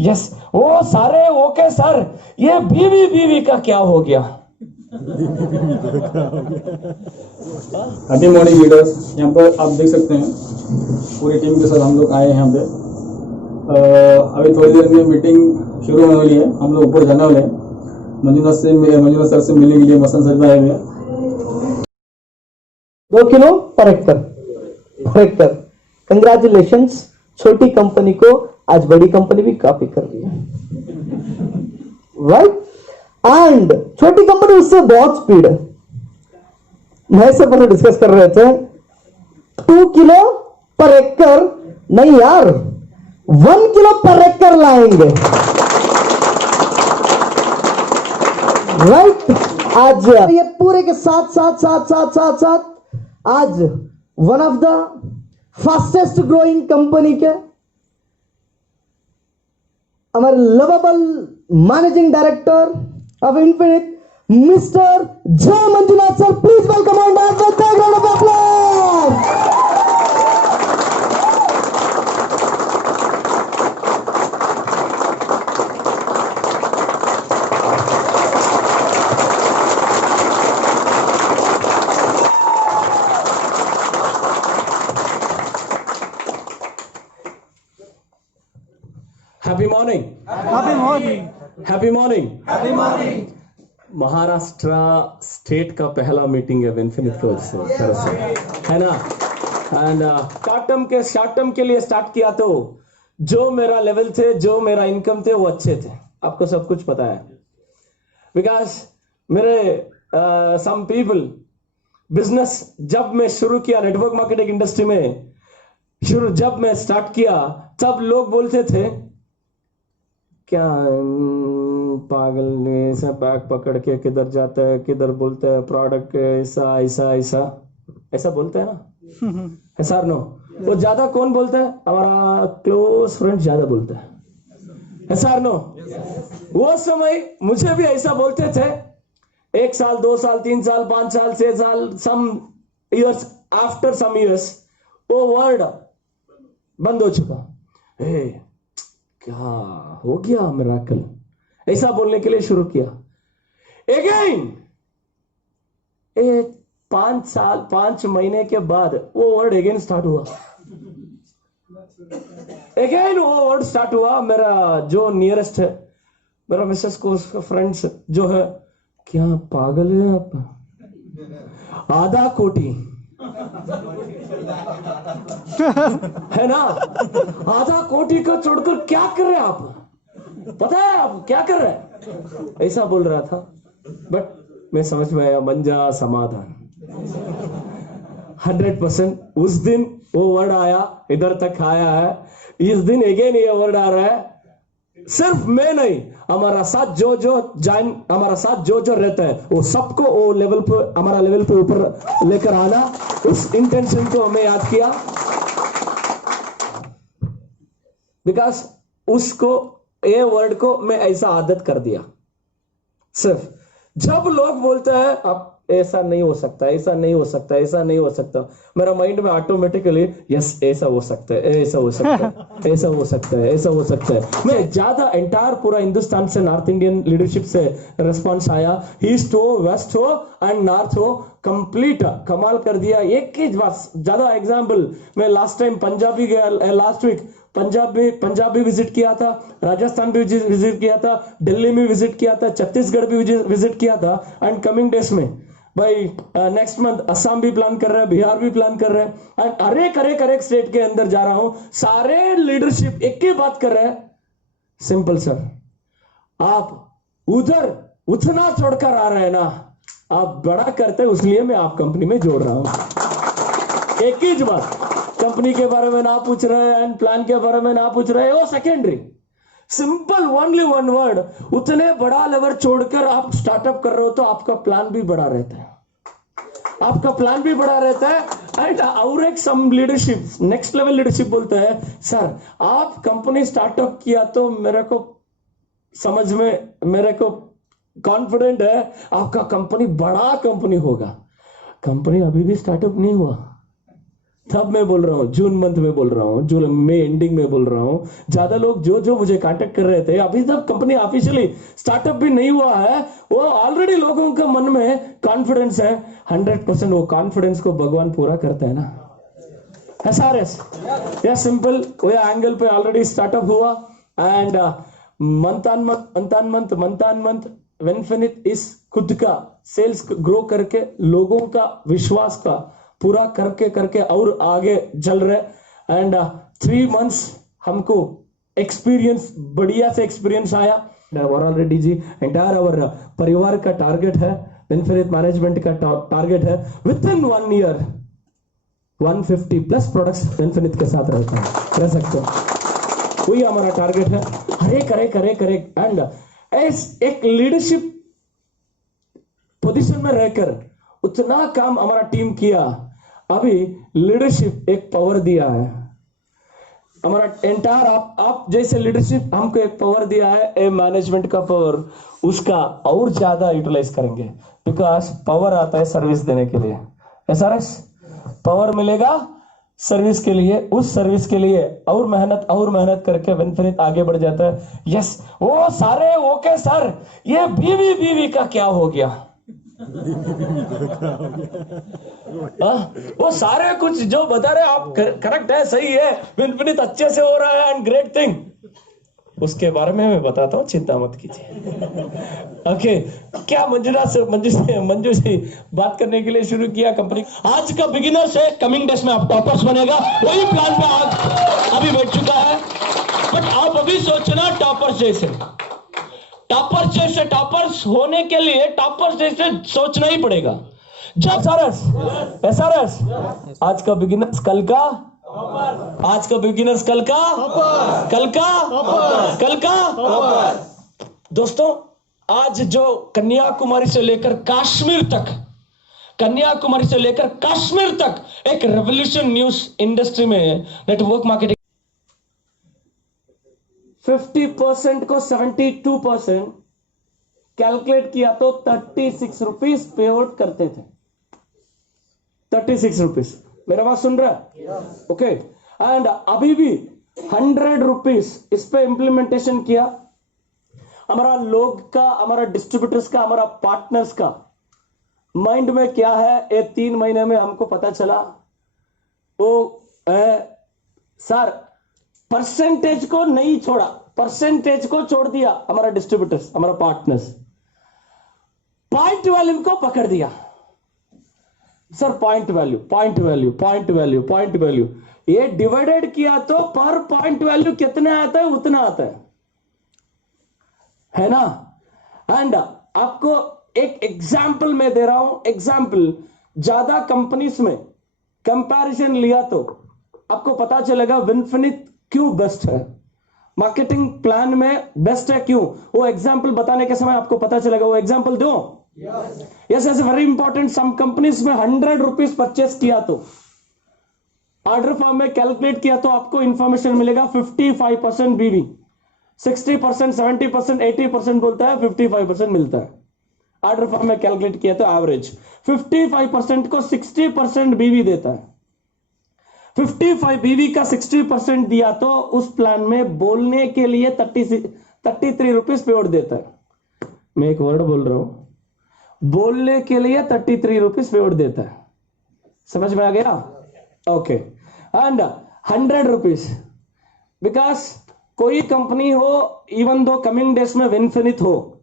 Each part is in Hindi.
यस वो सारे ओके सर, ये बीवी बीवी का क्या हो गया? Happy morning leaders. यहाँ पर आप देख सकते हैं पूरी टीम के साथ हम लोग आए हैं यहाँ पे। अभी थोड़ी देर में मीटिंग शुरू होने वाली है। हम लोग ऊपर जाने वाले हैं। मंजुनाथ सर से मिलने के लिए मसन सर आए हुए हैं। 2 किलो पर हेक्टर। कंग्रेचुलेशंस, छोटी कंपनी को आज बड़ी कंपनी भी कॉपी कर रही है, राइट? एंड छोटी कंपनी उससे बहुत स्पीड है। मैं से पहले डिस्कस कर रहे थे 2 किलो पर एकड़ नहीं यार, 1 किलो पर एकड़ लाएंगे, राइट? आज ये पूरे के साथ आज one of the fastest growing company के हमारे lovable managing director of Infinite mister Jay Manjunath sir, please welcome on back with a round of applause. Happy morning, Happy morning. Happy morning. Happy morning. Maharashtra state का पहला मीटिंग है इन्फिनिट की वजह से, तरह से, है ना? एंड शॉर्ट टर्म के लिए स्टार्ट किया तो जो मेरा लेवल थे, जो मेरा इनकम थे वो अच्छे थे, आपको सब कुछ पता है। बिकॉज मेरे सम पीपल बिजनेस जब मैं शुरू किया नेटवर्क मार्केटिंग इंडस्ट्री में, जब मैं स्टार्ट किया तब लोग बोलते थे क्या पागल ने ऐसा बैग पकड़ के किधर जाता है, किधर बोलता है प्रोडक्ट ऐसा ऐसा ऐसा ऐसा बोलता है ना, ऐसा नो? वो ज्यादा कौन बोलता है? हमारा क्लोज फ्रेंड ज्यादा बोलता है, ऐसा नो? वो समय मुझे भी ऐसा बोलते थे। 1 साल 2 साल 3 साल 5 साल 6 साल some years after some years वो वर्ड बंद हो चुका। क्या हो गया मिरेकल, ऐसा बोलने के लिए शुरू किया अगेन। 5 महीने के बाद वो वर्ड अगेन स्टार्ट हुआ, अगेन वो वर्ड स्टार्ट हुआ। मेरा जो नियरेस्ट है, मेरा मिसेस को उसका फ्रेंड्स जो है, क्या पागल है आप, 1/2 कोटी है ना, 1/2 कोटी को छोड़कर क्या कर रहे हैं आप? पता है आप क्या कर रहे हैं? ऐसा बोल रहा था। बट मैं समझ में आया, मंजा समाधान 100%। उस दिन वो वर्ड आया, इधर तक आया है। इस दिन अगेन ये वर्ड आ रहा है। सिर्फ मैं नहीं, हमारा साथ जो रहता है वो सबको वो लेवल पर, हमारा लेवल पे ऊपर लेकर आना, उस इंटेंशन को हमें याद किया। बिकॉज उसको, ये वर्ड को मैं ऐसा आदत कर दिया। सिर्फ जब लोग बोलते हैं आप ऐसा नहीं हो सकता, ऐसा नहीं हो सकता, ऐसा नहीं हो सकता, मेरा माइंड में ऑटोमेटिकली यस ऐसा हो सकता है, ऐसा हो सकता है, ऐसा हो सकता है, ऐसा हो सकता है। मैं ज्यादा एंटायर पूरा हिंदुस्तान से, नॉर्थ इंडियन लीडरशिप से रिस्पॉन्स आया। ईस्ट हो, वेस्ट हो एंड नॉर्थ हो, कंप्लीट कमाल कर दिया। एक ही बात, ज्यादा एग्जाम्पल, मैं लास्ट टाइम पंजाबी गया, लास्ट वीक पंजाब भी विजिट किया था, राजस्थान भी विजिट किया था, दिल्ली में विजिट किया था, छत्तीसगढ़ भी विजिट किया था। एंड कमिंग डेज में भाई नेक्स्ट मंथ असम भी प्लान कर रहे हैं, बिहार भी प्लान कर रहे हैं। एंड हर एक स्टेट के अंदर जा रहा हूं। सारे लीडरशिप एक ही बात कर रहे हैं, सिंपल सर, आप उधर उतना छोड़कर आ रहे हैं ना, आप बड़ा करते हैं, इसलिए मैं आप कंपनी में जोड़ रहा हूं। एक ही बात, कंपनी के बारे में ना पूछ रहे हैं एंड प्लान के बारे में ना पूछ रहे हैं, वो secondary. Simple only one word, उतने बड़ा लेवल छोड़कर आप स्टार्टअप कर रहे हो तो आपका प्लान भी बड़ा रहता है, आपका प्लान भी बड़ा रहता है। एंड और एक सम लीडरशिप, नेक्स्ट लेवल लीडरशिप बोलता है सर आप कंपनी स्टार्टअप किया तो मेरे को समझ में, मेरे को कॉन्फिडेंट है आपका कंपनी बड़ा कंपनी होगा। कंपनी अभी भी स्टार्टअप नहीं हुआ, तब मैं बोल रहा हूँ, जून मंथ में बोल रहा हूँ, जून मई एंडिंग में बोल रहा हूँ, ज्यादा लोग जो जो मुझे कांटेक्ट कर रहे थे, अभी तक कंपनी ऑफिशियली स्टार्टअप भी नहीं हुआ है, वो ऑलरेडी लोगों के मन में कॉन्फिडेंस है। 100% वो कॉन्फिडेंस को भगवान पूरा करता है ना। SRS या सिंपल वो एंगल पे ऑलरेडी स्टार्टअप हुआ एंड मंथ ऑन मंथ विनफिनिट इस खुद का सेल्स ग्रो करके लोगों का विश्वास का पूरा करके करके और आगे चल रहे एंड 3 मंथ्स हमको एक्सपीरियंस बढ़िया से एक्सपीरियंस आया। ऑलरेडी जी एंटायर और परिवार का टारगेट है, विनफिनिट मैनेजमेंट का टारगेट है विद इन 1 ईयर 150+ प्रोडक्ट्स विनफिनिट के साथ रह सकते हैं, वही हमारा टारगेट है। हरे करे एंड एक लीडरशिप पोजीशन में रहकर उतना काम हमारा टीम किया। अभी लीडरशिप एक पावर दिया है, हमारा एंटायर आप जैसे लीडरशिप हमको एक पावर दिया है, ए मैनेजमेंट का पावर, उसका और ज्यादा यूटिलाइज करेंगे बिकॉज पावर आता है सर्विस देने के लिए। SRS पावर मिलेगा सर्विस के लिए, उस सर्विस के लिए और मेहनत करके विनफिनिट आगे बढ़ जाता है। यस वो सारे ओके सर, ये बीवी का क्या हो गया? वो सारे कुछ जो बता रहे आप करेक्ट है, सही है, विनफिनिट अच्छे से हो रहा है एंड ग्रेट थिंग, उसके बारे में मैं बताता हूँ, चिंता मत कीजिए। ओके क्या मंजू से बात करने के लिए शुरू किया कंपनी। आज का बिगिनर से कमिंग डेज में आप टॉपर्स बनेगा, वही प्लान पे आज अभी बैठ चुका है। बट आप अभी सोचना टॉपर्स टॉपर्स होने के लिए टॉपर्स जैसे सोचना ही पड़ेगा। जब SRS आज का बिगिनर्स कल का, आज का बिगिनर्स कल का दोस्तों, आज जो कन्याकुमारी से लेकर कश्मीर तक एक रेवोल्यूशन न्यूज इंडस्ट्री में नेटवर्क मार्केटिंग 50% को 72% कैलकुलेट किया तो 36 रुपीज पे आउट करते थे। 36 रुपीज, मेरा बात सुन रहा है? ओके एंड अभी भी 100 रुपीज इस पे इंप्लीमेंटेशन किया। हमारा लोग का, हमारा डिस्ट्रीब्यूटर्स का, हमारा पार्टनर्स का माइंड में क्या है, ये 3 महीने में हमको पता चला। वो सर परसेंटेज को नहीं छोड़ा, परसेंटेज को छोड़ दिया हमारा डिस्ट्रीब्यूटर्स, हमारा पार्टनर्स, पॉइंट वैल्यू को पकड़ दिया। सर पॉइंट वैल्यू ये डिवाइडेड किया तो पर पॉइंट वैल्यू कितना आता है, उतना आता है ना। एंड आपको एक एग्जाम्पल मैं दे रहा हूं, एग्जाम्पल ज्यादा कंपनीज में कंपैरिजन लिया तो आपको पता चलेगा विनफिनिट क्यों बेस्ट है, मार्केटिंग प्लान में बेस्ट है क्यों। वो एग्जाम्पल बताने के समय आपको पता चलेगा, वो एग्जाम्पल दो। Yes very important. Some companies में 100 रुपीज परचेस किया तो ऑर्डर फॉर्म में कैलकुलेट किया तो आपको इंफॉर्मेशन मिलेगा 55% बीवी, 60%, 70%, 80% बोलता है, 55% मिलता है। ऑर्डर फॉर्म में कैलकुलेट किया तो एवरेज 55% को 60% बीवी देता है। 55 बीवी का 60% दिया तो उस प्लान में बोलने के लिए 33 रुपीज पे आउट देता है। मैं एक वर्ड बोल रहा हूं, बोलने के लिए 33 रुपीज पे आउट देता है। समझ में आ गया? ओके एंड 100 रुपीज बिकॉज कोई कंपनी हो, इवन दो कमिंग डेज में विनफिनिट हो,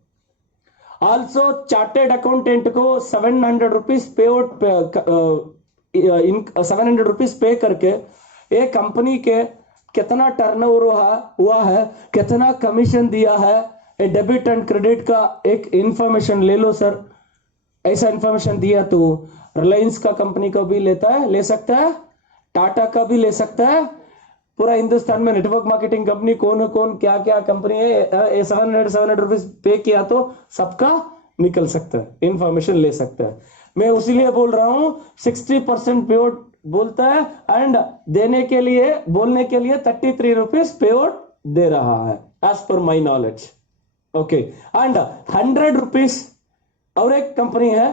ऑल्सो चार्टेड अकाउंटेंट को 700 रुपीज पे आउट 700 रुपीज पे करके एक कंपनी के कितना टर्नओवर हुआ है, कितना कमीशन दिया है, डेबिट एंड क्रेडिट का एक इंफॉर्मेशन ले लो सर। ऐसा इंफॉर्मेशन दिया तो रिलायंस का कंपनी का भी ले सकता है, टाटा का भी ले सकता है। पूरा हिंदुस्तान में नेटवर्क मार्केटिंग कंपनी कौन क्या क्या कंपनी है, 700 रुपीज पे किया तो सबका निकल सकता है, इंफॉर्मेशन ले सकता है। मैं उसीलिए बोल रहा हूं 60% पे आउट बोलता है एंड बोलने के लिए 33 रुपीज पे आउट दे रहा है as per my knowledge. Okay and 100 rupees और एक कंपनी है,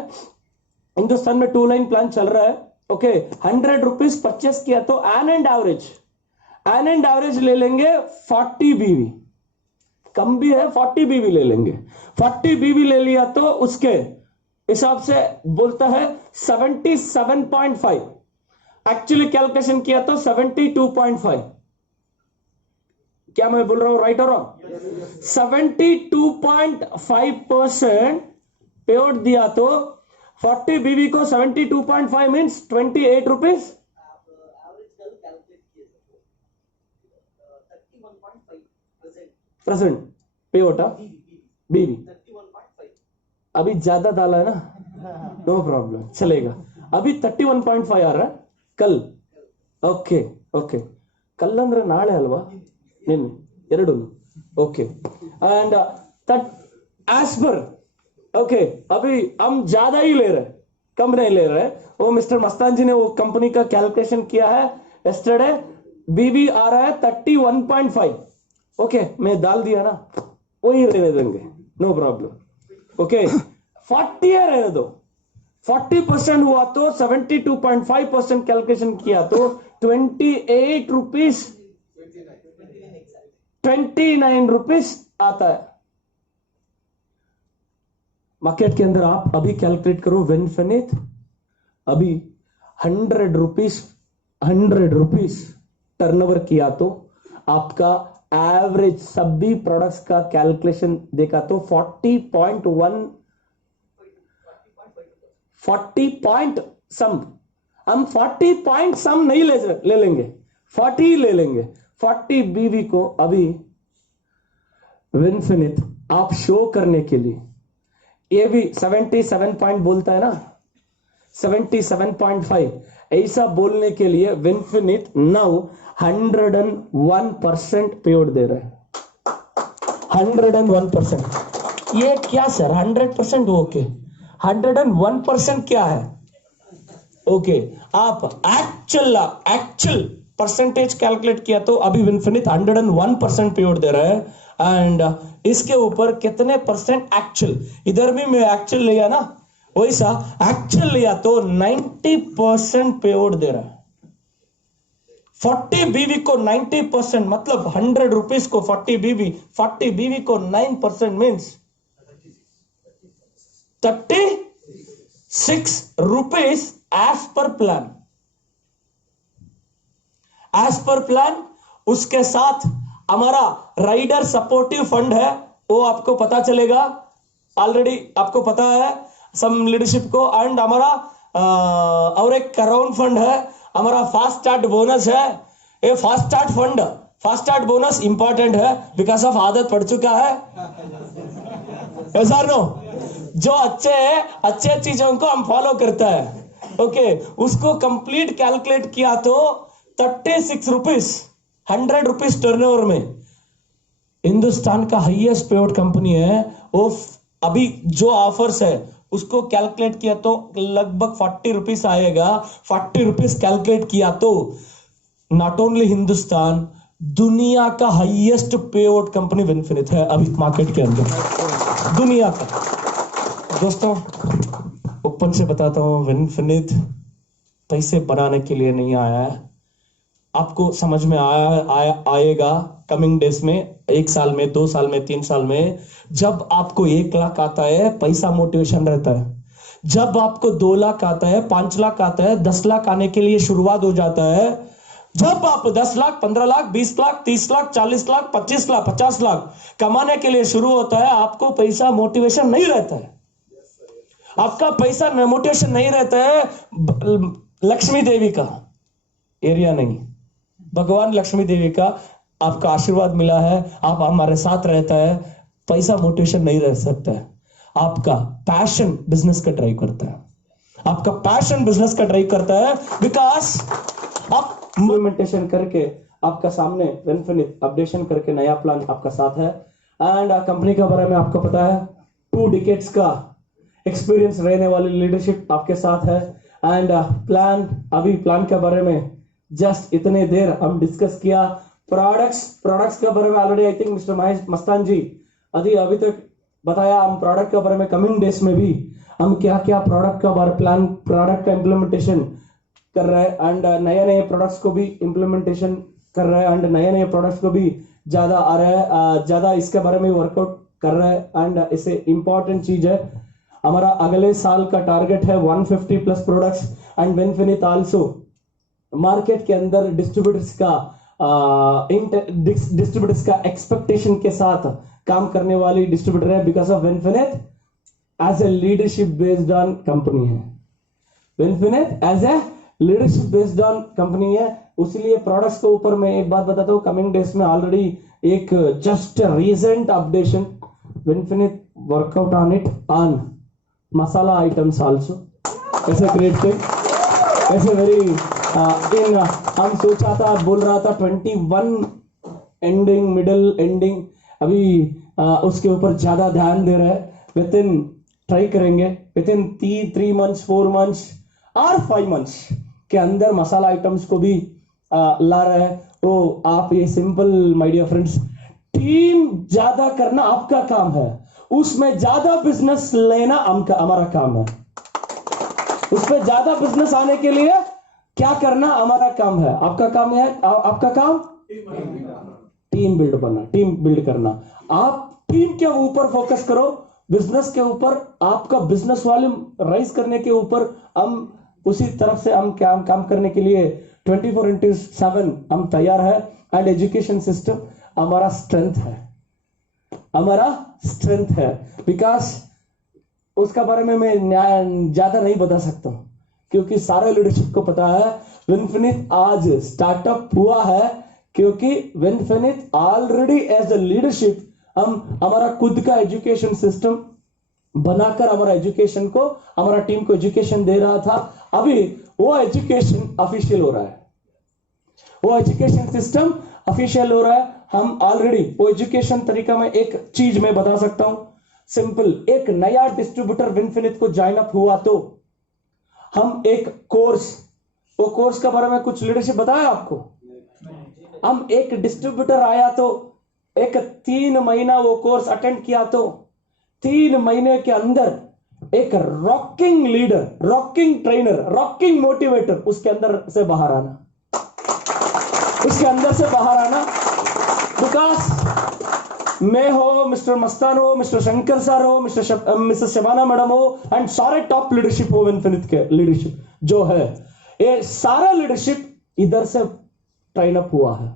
हिंदुस्तान में 2 लाइन प्लान चल रहा है, ओके 100 रुपीज परचेस किया तो एन एंड एवरेज ले लेंगे 40 बीवी, कम भी है 40 बीवी ले लेंगे। 40 बीवी ले लिया तो उसके हिसाब से बोलता है 77.5, एक्चुअली कैलकुलेशन किया तो 72.5। क्या मैं बोल रहा हूं, राइट और रॉन्ग? 72.5% पेआउट दिया तो 40 बीवी को 72.5 मीन्स 28 रुपीज परसेंट पेआउट बीवी। अभी ज्यादा डाला है ना, नो प्रॉब्लम, चलेगा। अभी 31.5 आ रहा है कल। ओके ओके, कल अंद्रे नाळे अल्वा, निन्ने ಎರಡು okay. And as per okay, अभी हम ज्यादा ही ले रहे, कम नहीं ले रहे। वो मिस्टर मस्तान जी ने वो कंपनी का कैलकुलेशन किया है यस्टरडे, बीबी आ रहा है 31.5। ओके, मैं डाल दिया ना, वही रहने देंगे, नो प्रॉब्लम। ओके 40 रहने दो, 40% हुआ तो 72.5% कैलकुलेशन किया तो 28 रुपीज 29 रुपीज आता है। मार्केट के अंदर आप अभी कैलकुलेट करो विनफिनिट, अभी 100 रुपीज टर्नओवर किया तो आपका एवरेज सभी प्रोडक्ट्स का कैलकुलेशन देखा तो 40 पॉइंट सम, हम 40 पॉइंट सम नहीं ले लेंगे, 40 ले लेंगे। 40 बीवी को अभी विनफिनिट आप शो करने के लिए, ये भी 77 पॉइंट बोलता है ना, 77.5 ऐसा बोलने के लिए विनफिनिट नाउ 101% पेआउट दे रहा है। 101%। ये क्या सर 100%? ओके 101% क्या है? ओके आप एक्चुअल परसेंटेज कैलकुलेट किया तो अभी विनफिनिट 101% पेआउट दे रहा है। एंड इसके ऊपर कितने परसेंट एक्चुअल, इधर भी मैं एक्चुअल लिया ना, वैसा एक्चुअल लिया तो 90% पेआउट दे रहा है। 40 बीवी को 90% मतलब 100 रुपीज को 40 बीवी को 9% means 36 rupees as per plan. As per plan उसके साथ हमारा राइडर सपोर्टिव फंड है, वो आपको पता चलेगा, ऑलरेडी आपको पता है सम लीडरशिप को। एंड हमारा और एक क्राउन फंड है, हमारा फास्ट स्टार्ट बोनस है। ये फास्ट स्टार्ट बोनस इंपॉर्टेंट है बिकॉज ऑफ आदत पड़ चुका है। ऐसा नो, जो अच्छे चीजों को हम फॉलो करता है, ओके उसको कंप्लीट कैलकुलेट किया तो 36 रुपीज 100 रुपीज टर्नओवर में हिंदुस्तान का हाईएस्ट पेआउट कंपनी है। वो अभी जो ऑफर्स है उसको कैलकुलेट किया तो लगभग 40 रुपीज आएगा। 40 रुपीज कैलकुलेट किया तो नॉट ओनली हिंदुस्तान, दुनिया का हाईएस्ट पेआउट कंपनी विनफिनिट है अभी मार्केट के अंदर, दुनिया का। दोस्तों ओपन से बताता हूं, विनफिनिट पैसे बनाने के लिए नहीं आया है। आपको समझ में आएगा कमिंग डेज में, 1 साल में, 2 साल में, 3 साल में। जब आपको 1 लाख आता है पैसा मोटिवेशन रहता है, जब आपको 2 लाख आता है, 5 लाख आता है, 10 लाख आने के लिए शुरुआत हो जाता है। जब आप 10 लाख 15 लाख 20 लाख 30 लाख 40 लाख 25 लाख 50 लाख कमाने के लिए शुरू होता है, आपको पैसा मोटिवेशन नहीं रहता है। आपका पैसा मोटिवेशन नहीं रहता है लक्ष्मी देवी का एरिया नहीं, भगवान लक्ष्मी देवी का आपका आशीर्वाद मिला है, आप हमारे साथ रहता है, पैसा मोटिवेशन नहीं रह सकता है। आपका पैशन बिजनेस का ड्राइव करता है, आपका पैशन बिजनेस का ड्राइव करता है बिकॉज आप इम्प्लीमेंटेशन करके आपका सामने विनफिनिट अपडेशन करके नया प्लान आपका साथ है। एंड कंपनी के बारे में आपको पता है 2 डिकेड्स का एक्सपीरियंस रहने वाली लीडरशिप आपके साथ है। एंड अभी प्लान के बारे में जस्ट इतने देर हम डिस्कस किया। प्रोडक्ट्स के बारे में already I think mister Mahesh Mastan ji अभी तक बताया। हम प्रोडक्ट के बारे में कमिंग डेज में भी हम क्या क्या प्रोडक्ट का इम्प्लीमेंटेशन कर रहे हैं एंड नए नए प्रोडक्ट्स को भी इम्प्लीमेंटेशन कर रहे हैं एंड नए नए प्रोडक्ट्स को भी ज्यादा आ रहा है, ज्यादा इसके बारे में वर्कआउट कर रहे हैं एंड इसे इंपॉर्टेंट चीज है हमारा अगले साल का टारगेट है 150 plus products and Vinfinit also market के अंदर डिस्ट्रीब्यूटर्स का एक्सपेक्टेशन के साथ काम करने वाली डिस्ट्रीब्यूटर है because of Vinfinit as a leadership based on company है Vinfinit as a leadership based on company है उसीलिए प्रोडक्ट्स के ऊपर मैं एक बात बताता हूँ कमिंग डेज में ऑलरेडी एक just recent updation Vinfinit work out on it on masala items also ऐसे ग्रेट थिंग ऐसे वेरी इन हम सोचा था बोल रहा था 21 एंडिंग मिडल एंडिंग अभी उसके ऊपर ज्यादा ध्यान दे रहे हैं विद इन ट्राई करेंगे विद इन 3 मंथ्स 4 मंथ्स और 5 मंथ्स के अंदर मसाला आइटम्स को भी ला रहे हैं तो आप ये simple my dear friends team ज्यादा करना आपका काम है उसमें ज्यादा बिजनेस लेना हमारा काम है उसमें ज्यादा बिजनेस आने के लिए क्या करना हमारा काम है आपका काम है आपका काम टीम बिल्ड करना आप टीम के ऊपर फोकस करो बिजनेस के ऊपर आपका बिजनेस वॉल्यूम राइज करने के ऊपर हम उसी तरफ से हम काम करने के लिए 24/7 हम तैयार है एंड एजुकेशन सिस्टम हमारा स्ट्रेंथ है बिकॉज उसका बारे में मैं ज्यादा नहीं बता सकता हूं क्योंकि सारे लीडरशिप को पता है विनफिनिट आज स्टार्टअप हुआ है क्योंकि विनफिनिट ऑलरेडी एज अ लीडरशिप हम हमारा खुद का एजुकेशन सिस्टम बनाकर हमारा एजुकेशन को हमारा टीम को एजुकेशन दे रहा था अभी वो एजुकेशन ऑफिशियल हो रहा है वो एजुकेशन सिस्टम ऑफिशियल हो रहा है हम ऑलरेडी वो एजुकेशन तरीका में एक चीज मैं बता सकता हूं सिंपल एक नया डिस्ट्रीब्यूटर विनफिनिट को ज्वाइन अप हुआ तो हम एक वो कोर्स के बारे में कुछ लीडरशिप बताया आपको हम एक डिस्ट्रीब्यूटर आया तो एक 3 महीना वो कोर्स अटेंड किया तो 3 महीने के अंदर एक rocking leader rocking trainer rocking motivator उसके अंदर से बाहर आना बिकॉज मैं हो मिस्टर मस्तान हो मिस्टर शंकर सर हो मिस्टर शबाना मैडम हो एंड सारे टॉप लीडरशिप हो विनफिनिट के लीडरशिप जो है ये सारा लीडरशिप इधर से ट्रेन अप हुआ है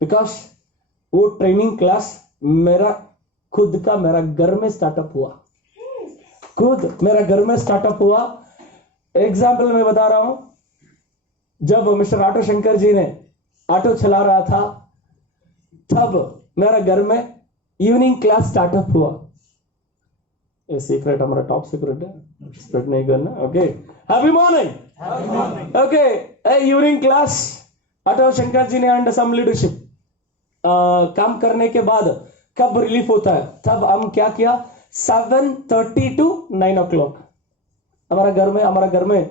बिकॉज वो ट्रेनिंग क्लास मेरा घर में स्टार्टअप हुआ एग्जाम्पल मैं बता रहा हूं जब मिस्टर ऑटो शंकर जी ने ऑटो चला रहा था तब मेरा घर में इवनिंग क्लास स्टार्टअप हुआ ये सीक्रेट हमारा टॉप सीक्रेट है स्प्रेड नहीं करना okay happy morning okay evening class auto Shankar ji ने एंड सम लीडरशिप काम करने के बाद कब रिलीफ होता है तब हम क्या किया 7:30 to 9 o'clock हमारा घर में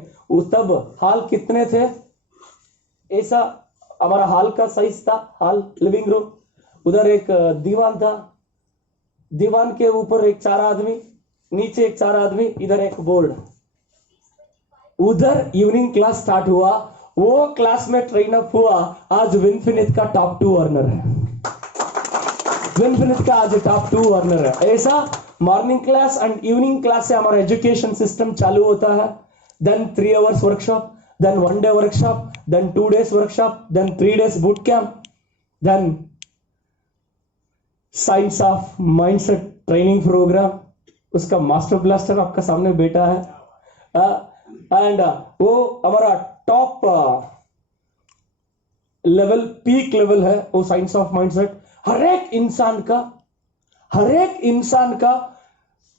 तब हाल कितने थे ऐसा हमारा हाल का साइज था हाल लिविंग रूम उधर एक दीवान था दीवान के ऊपर एक 4 आदमी नीचे एक 4 आदमी इधर एक बोर्ड उधर इवनिंग क्लास स्टार्ट हुआ वो क्लास में ट्रेन अप हुआ आज विनफिनिट का टॉप 2 अर्नर है विनफिनिट का आज टॉप 2 अर्नर है ऐसा morning class and evening class से हमारा एजुकेशन सिस्टम चालू होता है then 3 hours workshop then 1 day workshop then 2 days workshop then 3 days boot camp then science of mindset training program उसका मास्टर ब्लास्टर आपका सामने बैठा है एंड वो हमारा टॉप लेवल पीक लेवल है वो साइंस ऑफ माइंडसेट हर एक इंसान का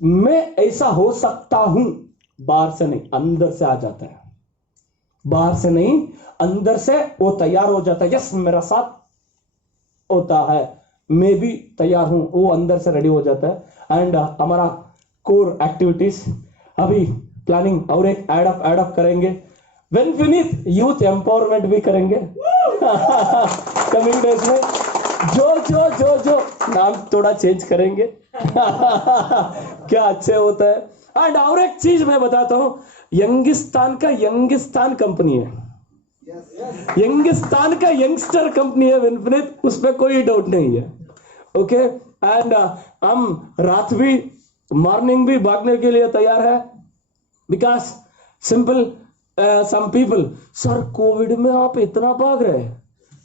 मैं ऐसा हो सकता हूं बाहर से नहीं अंदर से आ जाता है बाहर से नहीं अंदर से वो तैयार हो जाता है यस मेरा साथ होता है मैं भी तैयार हूं वो अंदर से रेडी हो जाता है एंड हमारा कोर एक्टिविटीज अभी प्लानिंग और एक एड अप करेंगे विनफिनिट यूथ एम्पावरमेंट भी करेंगे कमिंग डेज में जो नाम थोड़ा चेंज करेंगे क्या अच्छे होता है एंड और एक चीज मैं बताता हूं, यंगिस्तान का यंगिस्तान कंपनी है, यंगिस्तान का यंगस्टर कंपनी है विनफिनिट, उस पर कोई डाउट नहीं है। ओके, एंड हम रात भी मॉर्निंग भी भागने के लिए तैयार है, because simple some people, sir COVID में आप इतना भाग रहे।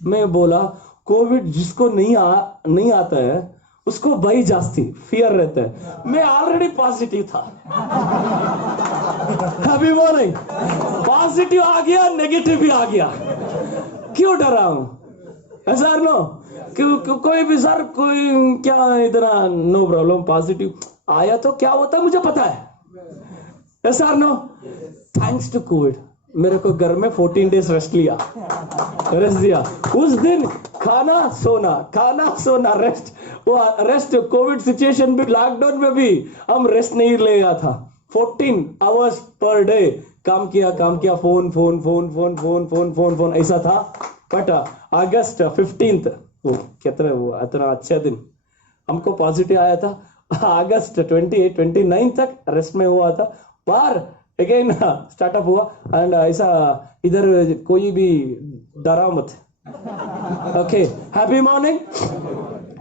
मैं बोला कोविड जिसको नहीं आता है उसको भाई जास्ती फियर रहता है, मैं ऑलरेडी पॉजिटिव था। अभी वो नहीं, पॉजिटिव आ गया, नेगेटिव भी आ गया, क्यों डरा हूं सर? नो, कोई भी सर, कोई क्या इतना, नो प्रॉब्लम, पॉजिटिव आया तो क्या होता मुझे पता है sir. No, thanks to COVID मेरे को घर में 14 डेज रेस्ट दिया। उस दिन खाना सोना रेस्ट, वो रेस्ट कोविड सिचुएशन भी, लॉकडाउन में भी हम रेस्ट नहीं लेगा था। 14 आवर्स पर डे काम किया, फोन ऐसा था। बट अगस्त 15 वो कितना, वो इतना अच्छा दिन हमको पॉजिटिव आया था। अगस्त 29 तक रेस्ट में हुआ था, पर अगेन स्टार्टअप हुआ। एंड ऐसा इधर कोई भी डरा मत। Okay, happy morning.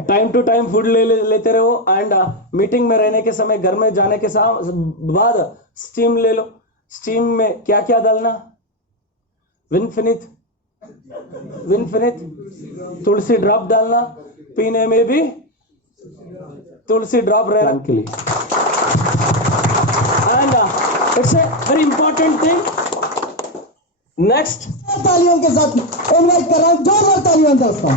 Time to time food लेते रहो, एंड मीटिंग में रहने के समय, घर में जाने के बाद स्टीम ले लो। स्टीम में क्या क्या डालना? विनफिनिट तुलसी ड्रॉप डालना, पीने में भी तुलसी ड्रॉप रहने के लिए। And it's a very important thing. Next, तालियों के साथ इनवाइट कर रहा हूं, जोरदार तालियों दोस्तों।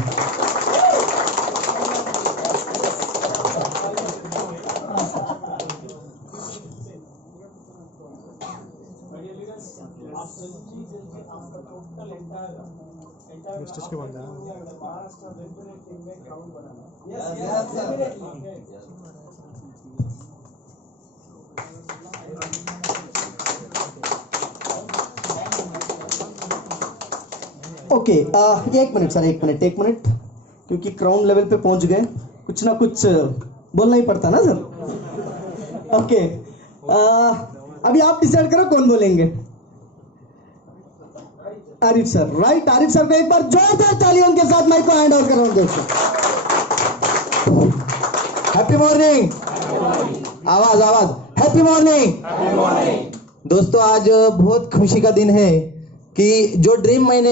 ओके, एक मिनट सर, एक मिनट, क्योंकि क्राउन लेवल पे पहुंच गए, कुछ ना कुछ बोलना ही पड़ता ना सर। ओके, अभी आप डिसाइड करो कौन बोलेंगे। Arif sir, right. Arif sir को एक बार जोरदार तालियों के साथ माइक को हैंड ओवर कर रहा हूं दोस्तों। हैप्पी मॉर्निंग, आवाज, हैप्पी मॉर्निंग दोस्तों। आज बहुत खुशी का दिन है कि जो ड्रीम मैंने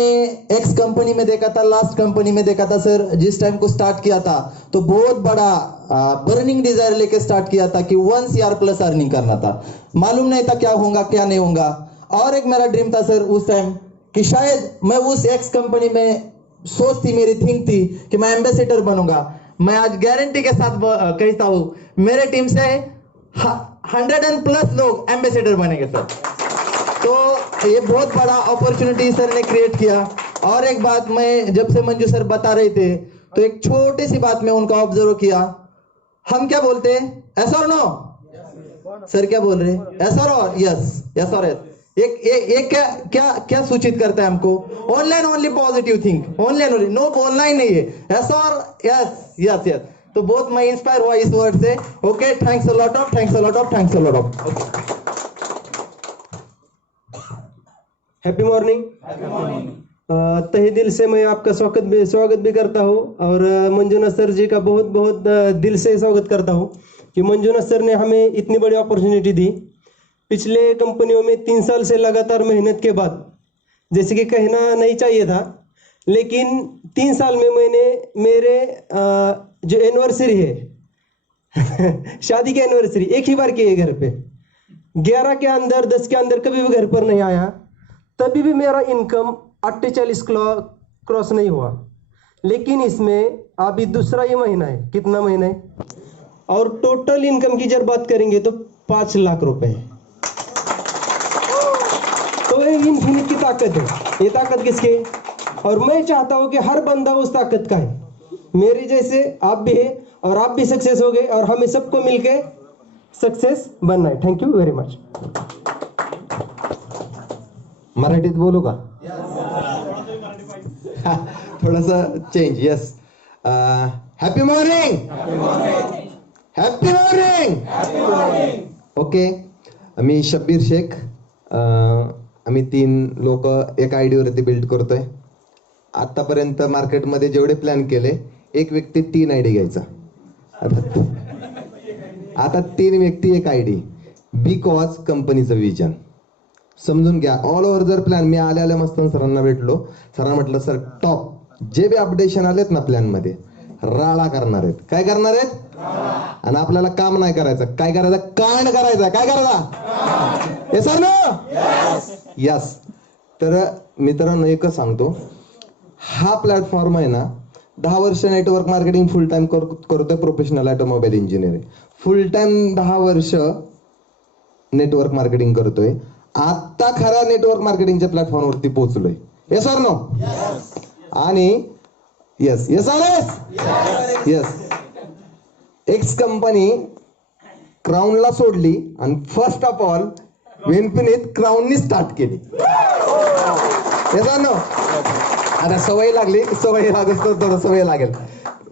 एक्स कंपनी में देखा था, लास्ट कंपनी में देखा था सर, जिस टाइम को स्टार्ट किया था तो बहुत बड़ा बर्निंग डिजायर लेके स्टार्ट किया था कि 1 CR प्लस अर्निंग करना था। मालूम नहीं था क्या होगा क्या नहीं होगा। और एक मेरा ड्रीम था सर उस टाइम कि शायद मैं उस एक्स कंपनी में, सोच थी मेरी, थिंक थी कि मैं एम्बेसडर बनूंगा। मैं आज गारंटी के साथ कहता हूं मेरे टीम से 100+ लोग एम्बेसडर बनेंगे सर। तो ये बहुत बड़ा अपॉर्चुनिटी सर ने क्रिएट किया। और एक बात, मैं जब से मंजू सर बता रहे थे तो एक छोटी सी बात में उनका ऑब्जर्व किया। हम क्या बोलते हैं, यस और नो? सर क्या बोल रहे हैं, यस और यस और यस। एक क्या सूचित करता है हमको? Online only positive think, online only, no बोलना ही नहीं है, यस और यस। तो बहुत मैं इंस्पायर हुआ इस वर्ड से। Okay, thanks a lot of. Happy morning. तहे दिल से मैं आपका स्वागत भी करता हूं, और मंजुनाथ सर जी का बहुत बहुत दिल से स्वागत करता हूं कि मंजुनाथ सर ने हमें इतनी बड़ी अपॉर्चुनिटी दी। पिछले कंपनियों में 3 साल से लगातार मेहनत के बाद, जैसे कि कहना नहीं चाहिए था, लेकिन 3 साल में मैंने मेरे जो एनिवर्सरी है शादी की एनिवर्सरी एक ही बार की है घर पे, 11 के अंदर 10 के अंदर कभी भी घर पर नहीं आया, तभी भी मेरा इनकम 48 क्रॉस नहीं हुआ। लेकिन इसमें अभी दूसरा ये महीना है, कितना महीना है, और टोटल इनकम की जब बात करेंगे तो 5 लाख रुपए। तो ये इनफिनिट की ताकत है। ये ताकत किसकी है? और मैं चाहता हूं कि हर बंदा उस ताकत का है, मेरी जैसे आप भी है, और आप भी सक्सेस हो गए, और हमें सबको मिलके सक्सेस बनना है। Thank you very much. मराठीत बोलू का? थोड़ा सा change. Yes, happy morning. Okay, मी शब्बीर शेख. आम्ही 3 लोक एका आयडीवरती बिल्ड करतोय. आतापर्यंत मार्केटमध्ये जेवढे प्लॅन केले, एक व्यक्ती 3 आयडी घ्यायचा. आता 3 व्यक्ती एक आयडी. बिकॉज कंपनीचं विजन समजून घ्या. ऑल ओव्हर जर प्लॅन, मी आल्या मस्त सरांना भेटलो. सरांना म्हटलं सर टॉप जे बी अपडेशन आलेत ना प्लॅन मध्ये राळा करणार आहेत. काय करणार आहेत? आणि आपल्याला काम नाही करायचं. काय करायचं? कांड करायचा. काय करायचा? हे सर ना यस. तर मित्रांनो एकच सांगतो, हा प्लॅटफॉर्म आहे ना 10 वर्ष नेटवर्क मार्केटिंग फुल टाइम करतोय. Professional automobile engineering full time 10 वर्ष नेटवर्क मार्केटिंग करतोय. आता खरा नेटवर्क मार्केटिंगच्या प्लॅटफॉर्मवरती पोहोचलोय. Yes or no? आणि yes yes or yes. X company क्राऊनला सोडली आणि फर्स्ट ऑफ ऑल विनफिनिट क्राऊननी स्टार्ट केली. Yes or no? आता सवय लागली, सवय लागत थोडं सवय लागेल.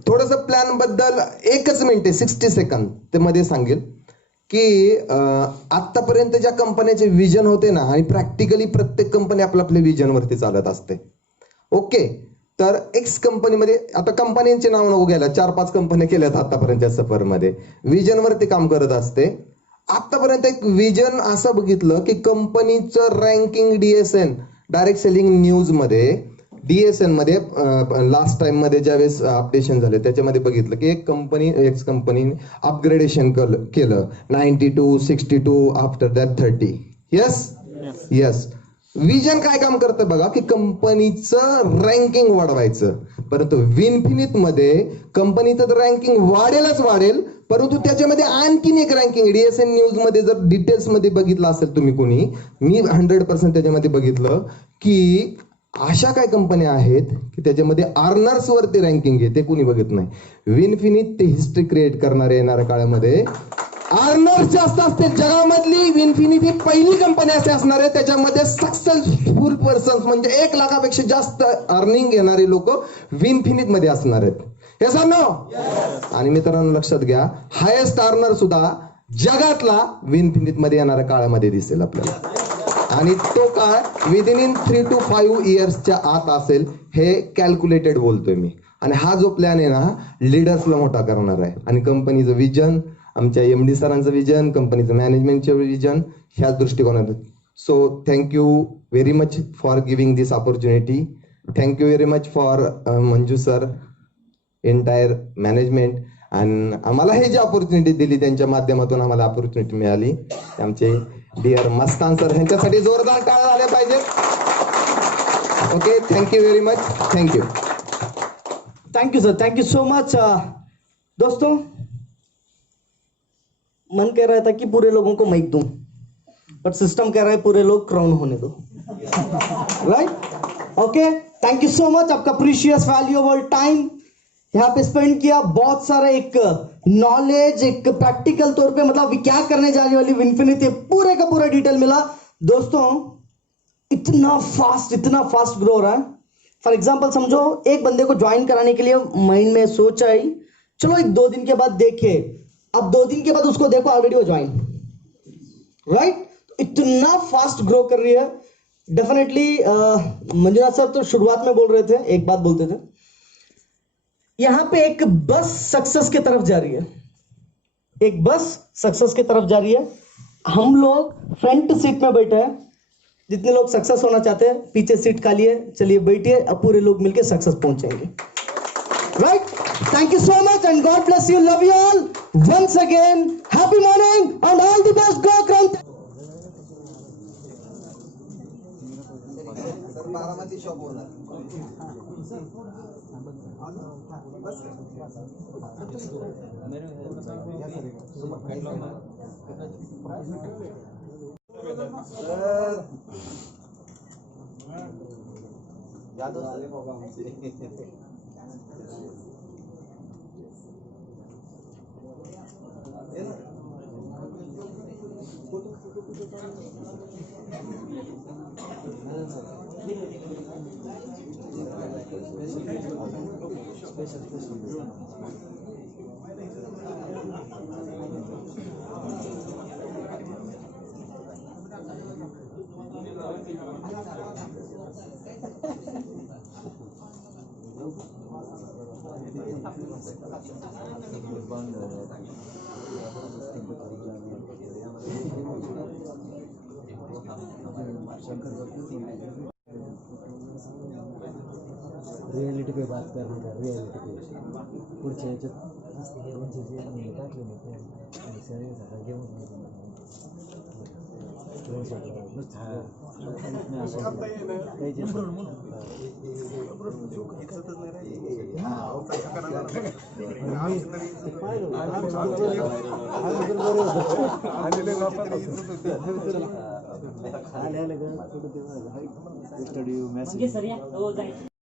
थोडस प्लॅन बद्दल एकच मिनिट 60 सेकंद ते मध्ये सांगेल की आतापर्यंत ज्या कंपन्याचे विजन होते ना, आणि प्रॅक्टिकली प्रत्येक कंपनी आपल्या विजन वरती चालत असते. ओके, तर एक्स कंपनीमध्ये आता कंपन्यांचे नाव नको घ्यायला, 4-5 कंपन्या केल्यात आतापर्यंतच्या सफरमध्ये. विजन वरती काम करत असते. आतापर्यंत एक विजन असं बघितलं की कंपनीचं ranking DSN direct selling news मध्ये DSN मध्ये लास्ट टाइम मध्ये ज्यावेळेस अपडेशन झाले त्याच्यामध्ये बघितलं की एक कंपनी एक्स कंपनीने अपग्रेडेशन केलं 92, 62 after that 30. Yes yes. Vision काय काम करतं बघा की कंपनीचं रँकिंग वाढवायचं. परंतु विनफिनिट मध्ये कंपनीचं रँकिंग वाढेलच वाढेल, परंतु त्याच्यामध्ये आणखीन एक रँकिंग DSN न्यूज मध्ये जर डिटेल्स मध्ये बघितलं असेल तुम्ही कोणी, मी 100% त्याच्यामध्ये बघितलं की अशा काय कंपन्या आहेत की त्याच्यामध्ये अर्नर्स वरती रँकिंग आहे, ते कोणी बघत नाही. विनफिनिट ते हिस्ट्री क्रिएट करणारे येणाऱ्या काळामध्ये अर्नर्स जास्त असते जगामधली. विनफिनिट ही पहिली कंपनी असे असणार आहे त्याच्यामध्ये सक्सेसफुल पर्सन्स म्हणजे 1 लाखापेक्षा जास्त अर्निंग घेणारे लोक विनफिनिट मध्ये असणार आहेत. हे सर नो? आणि मित्रांनो लक्षात घ्या, हायेस्ट अर्नर सुद्धा जगातला विनफिनिट मध्ये येणाऱ्या काळामध्ये दिसेल आपल्याला. आणि तो काळ विदिन 3 to 5 इयर्सच्या आत असेल, हे कॅल्क्युलेटेड बोलतोय मी. आणि हा जो प्लॅन आहे ना लीडर्सला मोठा करणार आहे. आणि कंपनीचं विजन, आमच्या MD सरांचं विजन, कंपनीचं मॅनेजमेंटचं विजन, ह्या दृष्टिकोनातून. So thank you very much for giving this opportunity. Thank you very much for Manju sir, entire management. आणि आम्हाला हे जी ऑपॉर्च्युनिटी दिली त्यांच्या माध्यमातून आम्हाला ऑपॉर्च्युनिटी मिळाली. आमचे डिअर मस्तान सर, ह्यांच्यासाठी जोरदार टाळ्या झाल्या पाहिजेत. Okay, thank you very much. Thank you. Thank you sir, thank you so much. दोस्तों, मन कह रहा था कि पूरे लोगों को माइक दूं, बट सिस्टम कह रहा है पूरे लोग क्राउन होने दो. Right? Okay, thank you so much. आपका प्रीशियस वैल्यूएबल टाइम यहाँ पे स्पेंड किया. बहुत सारा एक नॉलेज, एक प्रैक्टिकल तौर पे मतलब क्या करने जाने वाली विनफिनिटी, पूरे का पूरा डिटेल मिला. दोस्तों, इतना फास्ट ग्रो हो रहा है. फॉर एग्जाम्पल समझो, एक बंदे को ज्वाइन कराने के लिए माइंड में सोचा ही, चलो एक 2 दिन के बाद देखे. अब 2 दिन के बाद उसको देखो ऑलरेडी वो ज्वाइन. राइट? इतना फास्ट ग्रो कर रही है. डेफिनेटली मंजुनाथ सर तो शुरुआत में बोल रहे थे, एक बात बोलते थे, यहां पे एक बस सक्सेस की तरफ जा रही है. एक बस सक्सेस की तरफ जा रही है. हम लोग फ्रंट सीट में बैठे हैं. जितने लोग सक्सेस होना चाहते हैं, पीछे सीट खाली है, चलिए बैठिए, अब पूरे लोग मिलकर सक्सेस पहुंचेंगे. Right? Thank you so much and God bless you. Love you all. Once again happy morning and all the best. Go crown. Baramati shop होणार. यादव सर बाबा आमचे. रियालिटी पे बात करने का रियालिटी पे पुढच्या याच्यात दोन चीजे मी टाकले नाही आणि सगळे सगळं घेऊन स्टडी